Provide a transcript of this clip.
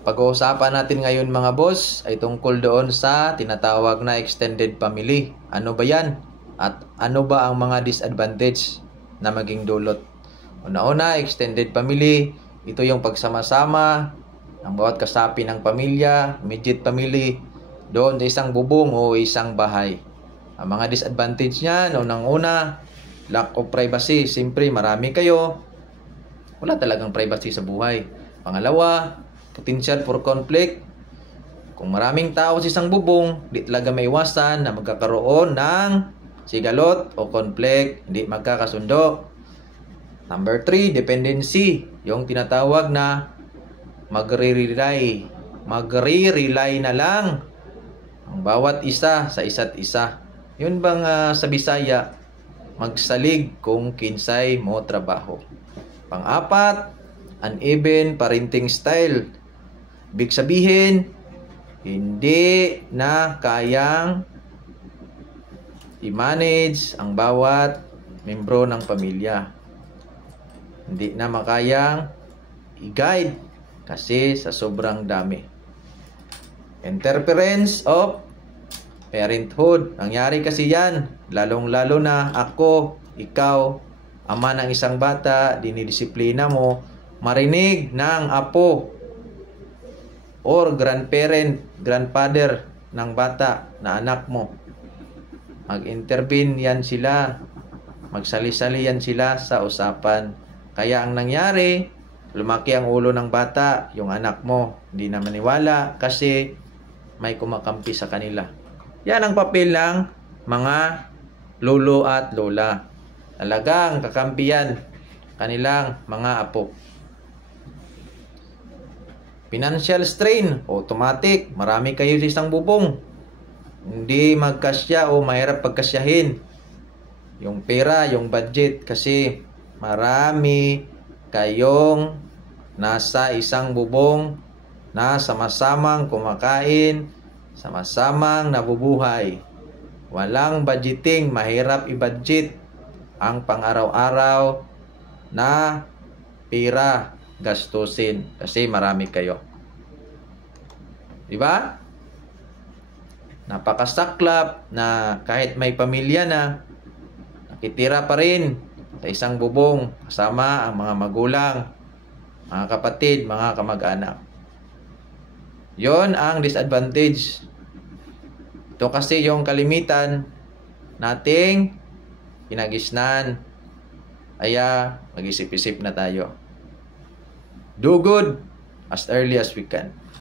Pag-uusapan natin ngayon mga boss ay tungkol doon sa tinatawag na extended family. Ano ba yan? At ano ba ang mga disadvantage na maging dulot? Una-una, extended family, ito yung pagsama-sama ng bawat kasapi ng pamilya, immediate family, doon sa isang bubong o isang bahay. Ang mga disadvantage niyan, unang-una, lack of privacy. Siyempre, marami kayo, wala talagang privacy sa buhay. Pangalawa, potential for conflict. Kung maraming tao sa isang bubong, di talaga maiwasan na magkakaroon ng sigalot o conflict, hindi magkakasundo. Number 3, dependency. Yung tinatawag na magre-rely na lang ang bawat isa sa isa't isa. Yun bang sa Bisaya, magsalig kung kinsay mo trabaho. Pang-apat, uneven parenting style. Ibig sabihin, hindi na kayang i-manage ang bawat membro ng pamilya. Hindi na makayang i-guide kasi sa sobrang dami. Interference of parenthood. Nangyari kasi yan, lalong-lalo na ako, ikaw, ama ng isang bata, dinidisiplina mo, marinig ng apo or grandfather ng bata na anak mo. Mag-intervene yan sila, magsali-sali yan sila sa usapan. Kaya ang nangyari, lumaki ang ulo ng bata, yung anak mo, hindi na maniwala kasi may kumakampi sa kanila. Yan ang papel ng mga lolo at lola. Talagang kakampiyan kanilang mga apo. Financial strain, automatic, marami kayo sa isang bubong. Hindi magkasya o mahirap pagkasyahin yung pera, yung budget kasi marami kayong nasa isang bubong na sama-samang kumakain, sama-samang nabubuhay. Walang budgeting, mahirap i-budget ang pang-araw-araw na pera gastusin kasi marami kayo. Diba? Napakasaklap na kahit may pamilya na, nakitira pa rin sa isang bubong kasama ang mga magulang, mga kapatid, mga kamag-anak. Yon ang disadvantage. Ito kasi yung kalimitan nating kinagisnan. Kaya mag-isip-isip na tayo. Do good as early as we can.